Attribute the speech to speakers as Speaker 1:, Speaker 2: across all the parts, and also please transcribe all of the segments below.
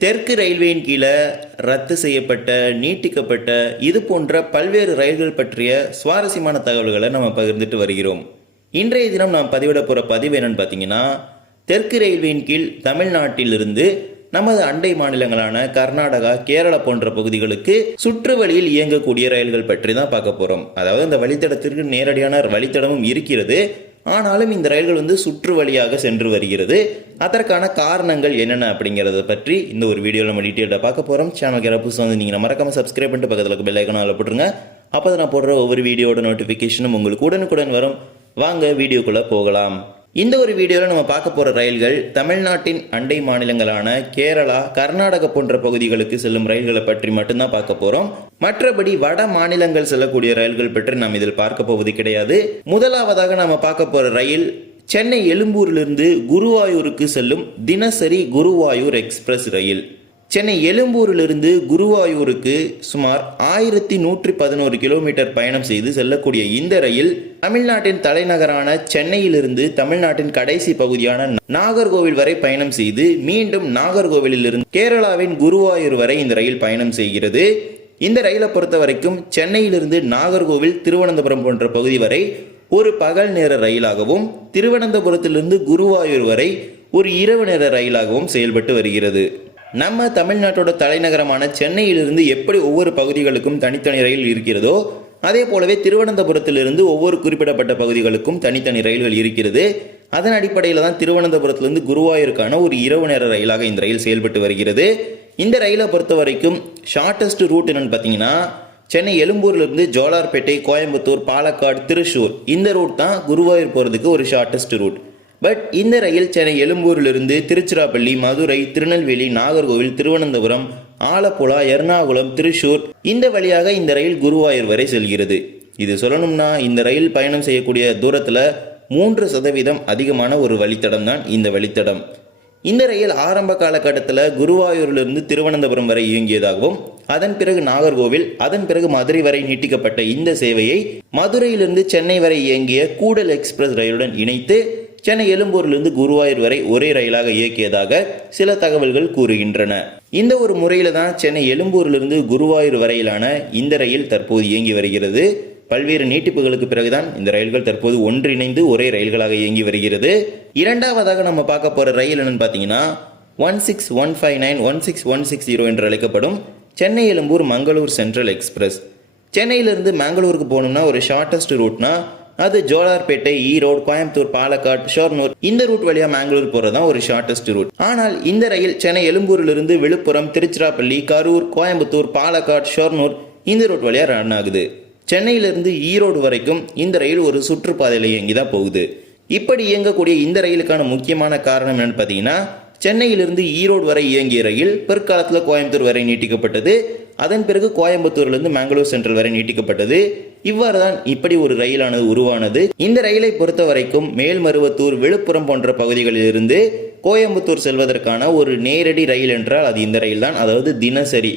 Speaker 1: தெற்கு ரயில்வேயின் கீழே ரத்து செய்யப்பட்ட நீட்டிக்கப்பட்ட இது போன்ற பல்வேறு ரயில்கள் பற்றிய சுவாரஸ்யமான தகவல்களை நம்ம பகிர்ந்துட்டு வருகிறோம். இன்றைய தினம் நாம் பதிவிட போகிற பதிவு என்னன்னு பார்த்தீங்கன்னா தெற்கு ரயில்வேயின் கீழ் தமிழ்நாட்டிலிருந்து நமது அண்டை மாநிலங்களான கர்நாடகா கேரளா போன்ற பகுதிகளுக்கு சுற்று வழியில் இயங்கக்கூடிய ரயில்கள் பற்றி தான் பார்க்க போகிறோம் அதாவது இந்த வழித்தடத்திற்கு நேரடியான வழித்தடமும் இருக்கிறது. ஆனாலும் இந்த ரயில்கள் வந்து சுற்று வழியாக சென்று வருகிறது. அதற்கான காரணங்கள் என்னென்ன அப்படிங்கிறத பற்றி இந்த ஒரு வீடியோவில் நம்ம டீட்டெயிலாக பார்க்க போகிறோம் சேனலுக்கு யாராவது புதுசாக வந்து நீங்கள் மறக்காமல் சப்ஸ்கிரைப் பண்ணிட்டு பக்கத்தில் பெல் ஐக்கனால போட்டுருங்க. அப்போ நான் போடுற ஒவ்வொரு வீடியோட நோட்டிஃபிகேஷனும் உங்களுக்கு உடனுக்குடன் வரும். வாங்க வீடியோக்குள்ளே போகலாம். இந்த ஒரு வீடியோவில் நம்ம பார்க்க போகிற ரயில்கள் தமிழ்நாட்டின் அண்டை மாநிலங்களான கேரளா கர்நாடகா போன்ற பகுதிகளுக்கு செல்லும் ரயில்களை பற்றி மட்டும்தான் பார்க்க போகிறோம் மற்றபடி வட மாநிலங்கள் செல்லக்கூடிய ரயில்கள் பற்றி நாம் இதில் பார்க்க போவது கிடையாது. முதலாவதாக நாம் பார்க்க போகிற ரயில் சென்னை எழும்பூரிலிருந்து குருவாயூருக்கு செல்லும் தினசரி குருவாயூர் எக்ஸ்பிரஸ் ரயில். சென்னை எழும்பூரிலிருந்து குருவாயூருக்கு சுமார் ஆயிரத்தி நூற்றி பதினோரு கிலோமீட்டர் பயணம் செய்து செல்லக்கூடிய இந்த ரயில் தமிழ்நாட்டின் தலைநகரான சென்னையிலிருந்து தமிழ்நாட்டின் கடைசி பகுதியான நாகர்கோவில் வரை பயணம் செய்து மீண்டும் நாகர்கோவிலிருந்து கேரளாவின் குருவாயூர் வரை இந்த ரயில் பயணம் செய்கிறது. இந்த ரயிலை பொறுத்த வரைக்கும் சென்னையிலிருந்து நாகர்கோவில் திருவனந்தபுரம் போன்ற பகுதி வரை ஒரு பகல் நேர ரயிலாகவும் திருவனந்தபுரத்திலிருந்து குருவாயூர் வரை ஒரு இரவு நேர ரயிலாகவும் செயல்பட்டு வருகிறது. நம்ம தமிழ்நாட்டோட தலைநகரமான சென்னையிலிருந்து எப்படி ஒவ்வொரு பகுதிகளுக்கும் தனித்தனி ரயில் இருக்கிறதோ அதே போலவே திருவனந்தபுரத்திலிருந்து ஒவ்வொரு குறிப்பிடப்பட்ட பகுதிகளுக்கும் தனித்தனி ரயில்கள் இருக்கிறது. அதன் அடிப்படையில் தான் திருவனந்தபுரத்திலிருந்து குருவாயூருக்கான ஒரு இரவு நேர ரயிலாக இந்த ரயில் செயல்பட்டு வருகிறது. இந்த ரயிலை பொறுத்த வரைக்கும் ஷார்ட்டஸ்ட் ரூட் என்னன்னு பார்த்தீங்கன்னா சென்னை எழும்பூர்லேருந்து ஜோலார்பேட்டை கோயம்புத்தூர் பாலக்காடு திருச்சூர் இந்த ரூட் தான் குருவாயூர் போகிறதுக்கு ஒரு ஷார்ட்டஸ்ட் ரூட் பட் இந்த ரயில் சென்னை எழும்பூரிலிருந்து திருச்சிராப்பள்ளி மதுரை திருநெல்வேலி நாகர்கோவில் திருவனந்தபுரம் ஆலப்புழா எர்ணாகுளம் திருச்சூர் இந்த வழியாக இந்த ரயில் குருவாயூர் வரை செல்கிறது. இது சொல்லணும்னா இந்த ரயில் பயணம் செய்யக்கூடிய தூரத்தில் மூன்று சதவீதம் அதிகமான ஒரு வழித்தடம் தான் இந்த வழித்தடம். இந்த ரயில் ஆரம்ப காலகட்டத்தில் குருவாயூரிலிருந்து திருவனந்தபுரம் வரை இயங்கியதாகவும் அதன் பிறகு நாகர்கோவில் அதன் பிறகு மதுரை வரை நீட்டிக்கப்பட்ட இந்த சேவையை மதுரையிலிருந்து சென்னை வரை இயங்கிய கூடல் எக்ஸ்பிரஸ் ரயிலுடன் இணைத்து சென்னை எழும்பூரிலிருந்து குருவாயூர் வரை ஒரே ரயிலாக இயக்கியதாக சில தகவல்கள் கூறுகின்றன. இந்த ஒரு முறையில் தான் சென்னை எழும்பூரிலிருந்து குருவாயூர் வரையிலான இந்த ரயில் தற்போது இயங்கி வருகிறது. பல்வேறு நீட்டிப்புகளுக்கு பிறகுதான் இந்த ரயில்கள் தற்போது ஒன்றிணைந்து ஒரே ரயில்களாக இயங்கி வருகிறது. இரண்டாவதாக நம்ம பார்க்க போகிற ரயில் என்னன்னு பார்த்தீங்கன்னா one six one five nine one six one six zero என்று அழைக்கப்படும் சென்னை எழும்பூர் மங்களூர் சென்ட்ரல் எக்ஸ்பிரஸ். சென்னையிலிருந்து மேங்களூருக்கு போகணும்னா ஒரு ஷார்ட்டஸ்ட் ரூட்னா அது ஜோலார்பேட்டை ஈரோடு கோயம்புத்தூர் பாலக்காடு ஷோர்னூர் இந்த ரூட் வழியா மேங்களூர் போறது தான் ஒரு ஷார்டஸ்ட் ரூட் ஆனால் இந்த ரயில் சென்னை எழும்பூரிலிருந்து விழுப்புரம் திருச்சிராப்பள்ளி கரூர் கோயம்புத்தூர் பாலக்காடு ஷோர்னூர் இந்த ரூட் வழியா ரன் ஆகுது. சென்னையிலிருந்து ஈரோடு வரைக்கும் இந்த ரயில் ஒரு சுற்றுப்பாதையில் இயங்கி தான் போகுது. இப்படி இயங்கக்கூடிய இந்த ரயிலுக்கான முக்கியமான காரணம் என்னன்னு பார்த்தீங்கன்னா சென்னையிலிருந்து ஈரோடு வரை இயங்கிய ரயில் பிற்காலத்தில் கோயம்புத்தூர் வரை நீட்டிக்கப்பட்டது. அதன் பிறகு கோயம்புத்தூர்லேருந்து மேங்களூர் சென்ட்ரல் வரை நீட்டிக்கப்பட்டது. இவ்வாறு தான் இப்படி ஒரு ரயிலானது உருவானது. இந்த ரயிலை பொறுத்த வரைக்கும் மேல்மருவத்தூர் விழுப்புரம் போன்ற பகுதிகளிலிருந்து கோயம்புத்தூர் செல்வதற்கான ஒரு நேரடி ரயில் என்றால் அது இந்த ரயில் தான் அதாவது தினசரி.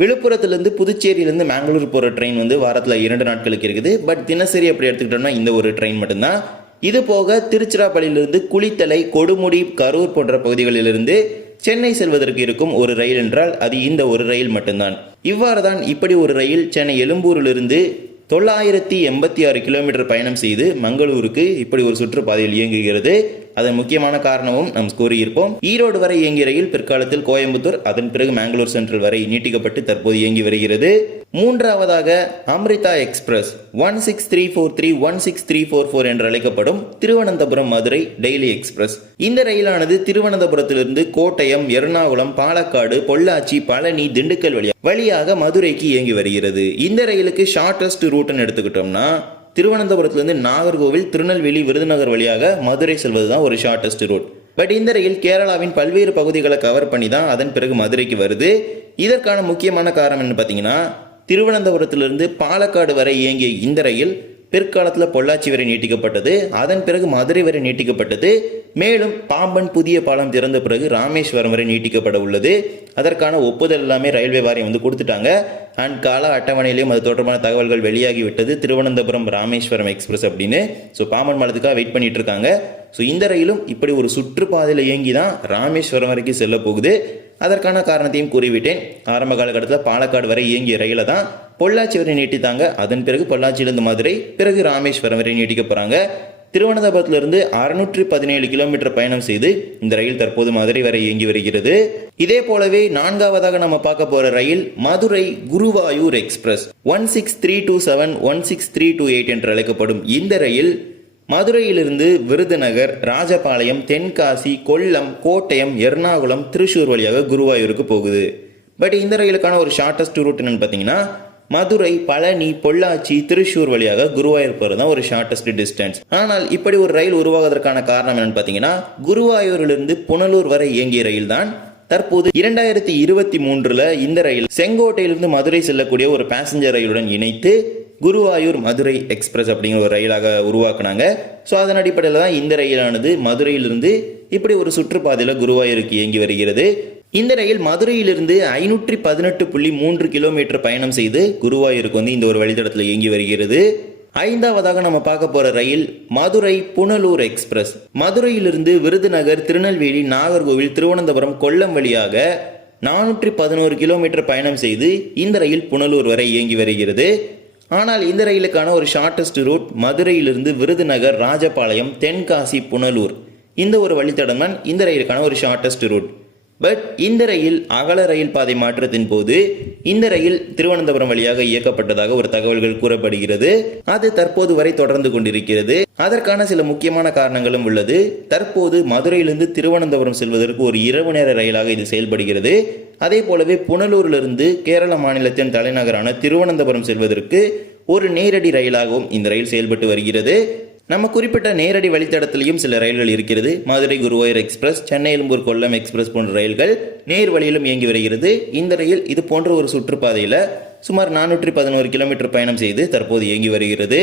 Speaker 1: விழுப்புரத்துலேருந்து புதுச்சேரியிலேருந்து மேங்களூர் போகிற ட்ரெயின் வந்து வாரத்தில் இரண்டு நாட்களுக்கு இருக்குது. பட் தினசரி அப்படி எடுத்துக்கிட்டோம்னா இந்த ஒரு ட்ரெயின் மட்டும்தான். இது போக திருச்சிராப்பள்ளியிலிருந்து குளித்தலை கொடுமுடி கரூர் போன்ற பகுதிகளிலிருந்து சென்னை செல்வதற்கு இருக்கும் ஒரு ரயில் என்றால் அது இந்த ஒரு ரயில் மட்டும்தான். இவ்வாறு தான் இப்படி ஒரு ரயில் சென்னை எழும்பூரிலிருந்து தொள்ளாயிரத்தி எண்பத்தி ஆறு கிலோமீட்டர் பயணம் செய்து மங்களூருக்கு இப்படி ஒரு சுற்றுப்பாதையில் இயங்குகிறது. அதன் முக்கியமான காரணமும் நாம் கூறியிருப்போம். ஈரோடு வரை இயங்கிய ரயில் பிற்காலத்தில் கோயம்புத்தூர் அதன் பிறகு மேங்களூர் சென்ட்ரல் வரை நீட்டிக்கப்பட்டு தற்போது இயங்கி வருகிறது. மூன்றாவதாக Amrita express one six three four three one six three four four என்று அழைக்கப்படும் திருவனந்தபுரம் மதுரை டெய்லி எக்ஸ்பிரஸ். இந்த ரயிலானது திருவனந்தபுரத்திலிருந்து கோட்டயம் எர்ணாகுளம் பாலக்காடு பொள்ளாச்சி பழனி திண்டுக்கல் வழியாக வழியாக மதுரைக்கு இயங்கி வருகிறது. இந்த ரயிலுக்கு ஷார்டஸ்ட் ரூட்டுன்னு எடுத்துக்கிட்டோம்னா திருவனந்தபுரத்துலேருந்து நாகர்கோவில் திருநெல்வேலி விருதுநகர் வழியாக மதுரை செல்வது தான் ஒரு ஷார்ட்டஸ்ட் ரூட் பட் இந்த ரயில் கேரளாவின் பல்வேறு பகுதிகளை கவர் பண்ணி தான் அதன் பிறகு மதுரைக்கு வருது. இதற்கான முக்கியமான காரணம் என்ன பார்த்தீங்கன்னா திருவனந்தபுரத்திலிருந்து பாலக்காடு வரை இயங்கிய இந்த ரயில் பிற்காலத்தில் பொள்ளாச்சி வரை நீட்டிக்கப்பட்டது. அதன் பிறகு மதுரை வரை நீட்டிக்கப்பட்டது. மேலும் பாம்பன் புதிய பாலம் திறந்த பிறகு ராமேஸ்வரம் வரை நீட்டிக்கப்பட உள்ளது. அதற்கான ஒப்புதல் எல்லாமே ரயில்வே வாரியம் வந்து கொடுத்துட்டாங்க. அண்ட் கால அட்டவணையிலையும் அது தொடர்பான தகவல்கள் வெளியாகி விட்டது. திருவனந்தபுரம் ராமேஸ்வரம் எக்ஸ்பிரஸ் அப்படின்னு. ஸோ பாம்பன் பாலத்துக்காக வெயிட் பண்ணிட்டு இருக்காங்க. ஸோ இந்த ரயிலும் இப்படி ஒரு சுற்றுப்பாதையில் இயங்கி தான் ராமேஸ்வரம் வரைக்கும் செல்ல போகுது. அதற்கான காரணத்தையும் கூறிவிட்டேன். ஆரம்ப காலகட்டத்தில் பாலக்காடு வரை இயங்கிய ரயிலை தான் பொள்ளாச்சி வரை நீட்டித்தாங்க. அதன் பிறகு பொள்ளாச்சியிலிருந்து மதுரை பிறகு ராமேஸ்வரம் வரை நீட்டிக்க போகிறாங்க திருவனந்தபுரத்திலிருந்து அறுநூற்றி பதினேழு கிலோமீட்டர் பயணம் செய்து இந்த ரயில் தற்போது மதுரை வரை இயங்கி வருகிறது. இதே போலவே நான்காவதாக நம்ம பார்க்க போற ரயில் Madurai Guruvayur express. One six three two seven one six three two eight என்று அழைக்கப்படும் இந்த ரயில் மதுரையிலிருந்து விருதுநகர் ராஜபாளையம் தென்காசி கொல்லம் கோட்டயம் எர்ணாகுளம் திருச்சூர் வழியாக குருவாயூருக்கு போகுது. பட் இந்த ரயிலுக்கான ஒரு ஷார்ட்டஸ்ட் ரூட் என்னென்னு பார்த்தீங்கன்னா மதுரை பழனி பொள்ளாச்சி திருச்சூர் வழியாக குருவாயூர் போகிறது தான் ஒரு ஷார்ட்டஸ்ட் டிஸ்டன்ஸ் ஆனால் இப்படி ஒரு ரயில் உருவாவதற்கான காரணம் என்னென்னு பார்த்தீங்கன்னா குருவாயூரிலிருந்து புனலூர் வரை இயங்கிய ரயில் தான் தற்போது இரண்டாயிரத்தி இருபத்தி மூன்றில் இந்த ரயில் செங்கோட்டையிலிருந்து மதுரை செல்லக்கூடிய ஒரு பேசஞ்சர் ரயிலுடன் இணைத்து குருவாயூர் மதுரை எக்ஸ்பிரஸ் அப்படிங்கிற ஒரு ரயிலாக உருவாக்குனாங்க. ஸோ அதன் அடிப்படையில் தான் இந்த ரயிலானது மதுரையிலிருந்து இப்படி ஒரு சுற்றுப்பாதையில் குருவாயூருக்கு இயங்கி வருகிறது. இந்த ரயில் மதுரையிலிருந்து ஐநூற்றி பதினெட்டு புள்ளி மூன்று கிலோமீட்டர் பயணம் செய்து குருவாயூருக்கு வந்து இந்த ஒரு வழித்தடத்தில் இயங்கி வருகிறது. ஐந்தாவதாக நம்ம பார்க்க போற ரயில் மதுரை புனலூர் எக்ஸ்பிரஸ். மதுரையிலிருந்து விருதுநகர் திருநெல்வேலி நாகர்கோவில் திருவனந்தபுரம் கொல்லம் வழியாக நானூற்றி பதினோரு கிலோமீட்டர் பயணம் செய்து இந்த ரயில் புனலூர் வரை இயங்கி வருகிறது. ஆனால் இந்த ரயிலுக்கான ஒரு ஷார்ட்டஸ்ட் ரூட் மதுரையிலிருந்து விருதுநகர் ராஜபாளையம் தென்காசி புனலூர். இந்த ஒரு வழித்தடம் தான் இந்த ரயிலுக்கான ஒரு ஷார்ட்டஸ்ட் ரூட் பட் இந்த ரயில் அகல ரயில் பாதை மாற்றத்தின் போது இந்த ரயில் திருவனந்தபுரம் வழியாக இயக்கப்பட்டதாக ஒரு தகவல்கள் கூறப்படுகிறது. அது தற்போது வரை தொடர்ந்து கொண்டிருக்கிறது. அதற்கான சில முக்கியமான காரணங்களும் உள்ளது. தற்போது மதுரையிலிருந்து திருவனந்தபுரம் செல்வதற்கு ஒரு இரவு நேர ரயிலாக இது செயல்படுகிறது. அதே போலவே புனலூரிலிருந்து கேரள மாநிலத்தின் தலைநகரான திருவனந்தபுரம் செல்வதற்கு ஒரு நேரடி ரயிலாகவும் இந்த ரயில் செயல்பட்டு வருகிறது. நம்ம குறிப்பிட்ட நேரடி வழித்தடத்திலையும் சில ரயில்கள் இருக்கிறது. மதுரை குருவாயூர் எக்ஸ்பிரஸ் சென்னை எழும்பூர் கொல்லம் எக்ஸ்பிரஸ் போன்ற ரயில்கள் நேர் வழியிலும் இயங்கி வருகிறது. இந்த ரயில் இது போன்ற ஒரு சுற்றுப்பாதையில் சுமார் நானூற்றி பதினோரு கிலோமீட்டர் பயணம் செய்து தற்போது இயங்கி வருகிறது.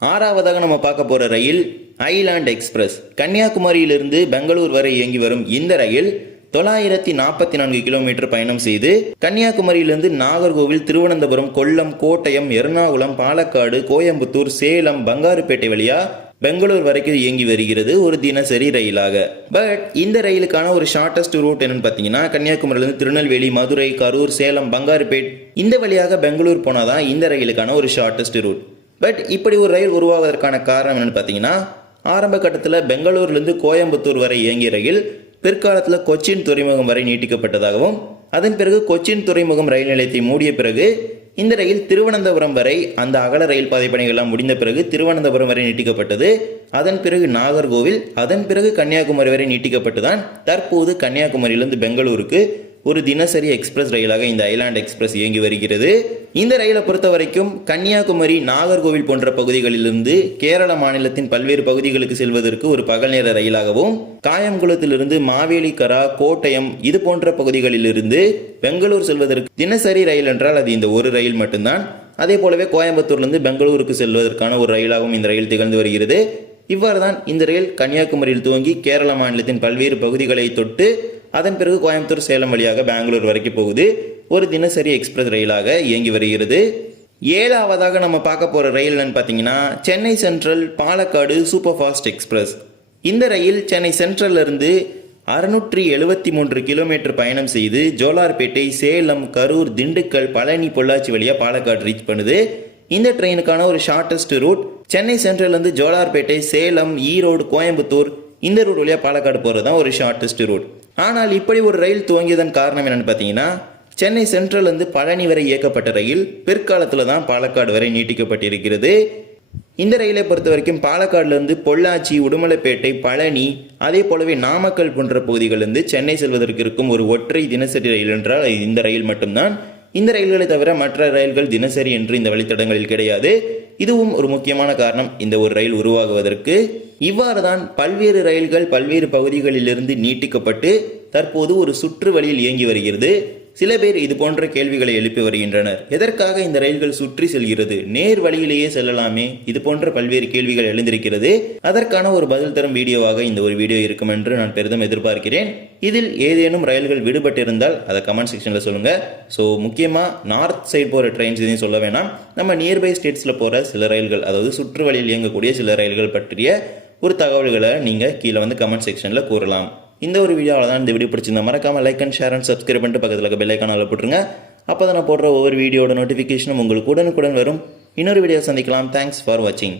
Speaker 1: ஆறாவதாக நம்ம பார்க்க போகிற ரயில் ஐலாண்ட் எக்ஸ்பிரஸ். கன்னியாகுமரியிலிருந்து பெங்களூர் வரை இயங்கி வரும் இந்த ரயில் தொள்ளாயிரத்தி நாற்பத்தி நான்கு கிலோமீட்டர் பயணம் செய்து கன்னியாகுமரியிலிருந்து நாகர்கோவில் திருவனந்தபுரம் கொல்லம் கோட்டயம் எர்ணாகுளம் பாலக்காடு கோயம்புத்தூர் சேலம் பங்காருப்பேட்டை வழியா பெங்களூர் வரைக்கும் இயங்கி வருகிறது ஒரு தினசரி ரயிலாக. பட் இந்த ரயிலுக்கான ஒரு ஷார்ட்டஸ்ட் ரூட் என்னன்னு பார்த்தீங்கன்னா கன்னியாகுமரியிலிருந்து திருநெல்வேலி மதுரை கரூர் சேலம் பங்காருப்பேட் இந்த வழியாக பெங்களூர் போனாதான் இந்த ரயிலுக்கான ஒரு ஷார்ட்டஸ்ட் ரூட் பட் இப்படி ஒரு ரயில் உருவாவதற்கான காரணம் என்னன்னு பார்த்தீங்கன்னா ஆரம்ப கட்டத்தில் பெங்களூர்லேருந்து கோயம்புத்தூர் வரை இயங்கிய ரயில் பிற்காலத்தில் கொச்சின் துறைமுகம் வரை நீட்டிக்கப்பட்டதாகவும் அதன் பிறகு கொச்சின் துறைமுகம் ரயில் நிலையத்தை மூடிய பிறகு இந்த ரயில் திருவனந்தபுரம் வரை அந்த அகல ரயில் பாதை பணிகள்லாம் முடிந்த பிறகு திருவனந்தபுரம் வரை நீட்டிக்கப்பட்டது. அதன் பிறகு நாகர்கோவில் அதன் பிறகு கன்னியாகுமரி வரை நீட்டிக்கப்பட்டுதான் தற்போது கன்னியாகுமரியிலிருந்து பெங்களூருக்கு ஒரு தினசரி எக்ஸ்பிரஸ் ரயிலாக இந்த ஐலாண்ட் எக்ஸ்பிரஸ் இயங்கி வருகிறது. இந்த ரயிலை பொறுத்த வரைக்கும் கன்னியாகுமரி நாகர்கோவில் போன்ற பகுதிகளிலிருந்து கேரள மாநிலத்தின் பல்வேறு பகுதிகளுக்கு செல்வதற்கு ஒரு பகல் நேர ரயிலாகவும் காயம்குளத்திலிருந்து மாவேலிக்கரா கோட்டயம் இது போன்ற பகுதிகளிலிருந்து பெங்களூர் செல்வதற்கு தினசரி ரயில் என்றால் அது இந்த ஒரு ரயில் மட்டும்தான். அதே போலவே கோயம்புத்தூர்லேருந்து பெங்களூருக்கு செல்வதற்கான ஒரு ரயிலாகவும் இந்த ரயில் திகழ்ந்து வருகிறது. இவ்வாறு தான் இந்த ரயில் கன்னியாகுமரியில் துவங்கி கேரள மாநிலத்தின் பல்வேறு பகுதிகளை தொட்டு அதன் பிறகு கோயம்புத்தூர் சேலம் வழியாக பெங்களூர் வரைக்கும் போகுது. ஒரு தினசரி எக்ஸ்பிரஸ் ரயிலாக இயங்கி வருகிறது. ஏழாவதாக நம்ம பார்க்க போகிற ரயில் பார்த்தீங்கன்னா Chennai central Palakkad super fast express. இந்த ரயில் சென்னை சென்ட்ரல்லிருந்து அறுநூற்றி எழுபத்தி மூன்று கிலோமீட்டர் பயணம் செய்து ஜோலார்பேட்டை சேலம் கரூர் திண்டுக்கல் பழனி பொள்ளாச்சி வழியாக பாலக்காடு ரீச் பண்ணுது. இந்த ட்ரெயினுக்கான ஒரு ஷார்ட்டஸ்ட் ரூட் சென்னை சென்ட்ரல்லேருந்து ஜோலார்பேட்டை சேலம் ஈரோடு கோயம்புத்தூர் இந்த ரூட் வழியாக பாலக்காடு போகிறது தான் ஒரு ஷார்ட்டஸ்ட் ரூட் ஆனால் இப்படி ஒரு ரயில் துவங்கியதன் காரணம் என்னென்னு பார்த்தீங்கன்னா சென்னை சென்ட்ரல்லேருந்து பழனி வரை இயக்கப்பட்ட ரயில் பிற்காலத்தில் தான் பாலக்காடு வரை நீட்டிக்கப்பட்டிருக்கிறது. இந்த ரயிலை பொறுத்த வரைக்கும் பாலக்காடுலேருந்து பொள்ளாச்சி உடுமலைப்பேட்டை பழனி அதே போலவே நாமக்கல் போன்ற பகுதிகளிலிருந்து சென்னை செல்வதற்கு இருக்கும் ஒரு ஒற்றை தினசரி ரயில் என்றால் இந்த ரயில் மட்டும்தான். இந்த ரயில்களை தவிர மற்ற ரயில்கள் தினசரி என்று இந்த வழித்தடங்களில் கிடையாது. இதுவும் ஒரு முக்கியமான காரணம். இந்த ஒரு ரயில் உருவாகுவதற்கு இவ்வாறு தான் பல்வேறு ரயில்கள் பல்வேறு பகுதிகளிலிருந்து நீட்டிக்கப்பட்டு தற்போது ஒரு சுற்று வழியில் இயங்கி வருகிறது. சில பேர் இது போன்ற கேள்விகளை எழுப்பி வருகின்றனர். எதற்காக இந்த ரயில்கள் சுற்றி செல்கிறது? நேர் வழியிலேயே செல்லலாமே? இது போன்ற பல்வேறு கேள்விகள் எழுந்திருக்கிறது. அதற்கான ஒரு பதில் தரும் வீடியோவாக இந்த ஒரு வீடியோ இருக்கும் என்று நான் பெரிதும் எதிர்பார்க்கிறேன். இதில் ஏதேனும் ரயில்கள் விடுபட்டிருந்தால் அதை கமெண்ட் செக்ஷனில் சொல்லுங்கள் ஸோ முக்கியமாக நார்த் சைடு போகிற ட்ரெயின்ஸ் இதையும் சொல்ல வேணாம். நம்ம நியர்பை ஸ்டேட்ஸில் போகிற சில ரயில்கள் அதாவது சுற்று வழியில் இயங்கக்கூடிய சில ரயில்கள் பற்றிய ஒரு தகவல்களை நீங்கள் கீழே வந்து கமெண்ட் செக்ஷனில் கூறலாம். இந்த ஒரு வீடியோவில் தான் இந்த வீடியோ பிடிச்சிருந்தா மறக்காமல் like and share and subscribe பண்ணிட்டு பக்கத்தில் இருக்க பெல் போட்டுருங்க. அப்போ தான் நான் போடுற ஒவ்வொரு வீடியோட நோட்டிஃபிகேஷனும் உங்களுக்கு உடனுக்குடன் வரும். இன்னொரு வீடியோ சந்திக்கலாம். தேங்க்ஸ் ஃபார் வாட்சிங்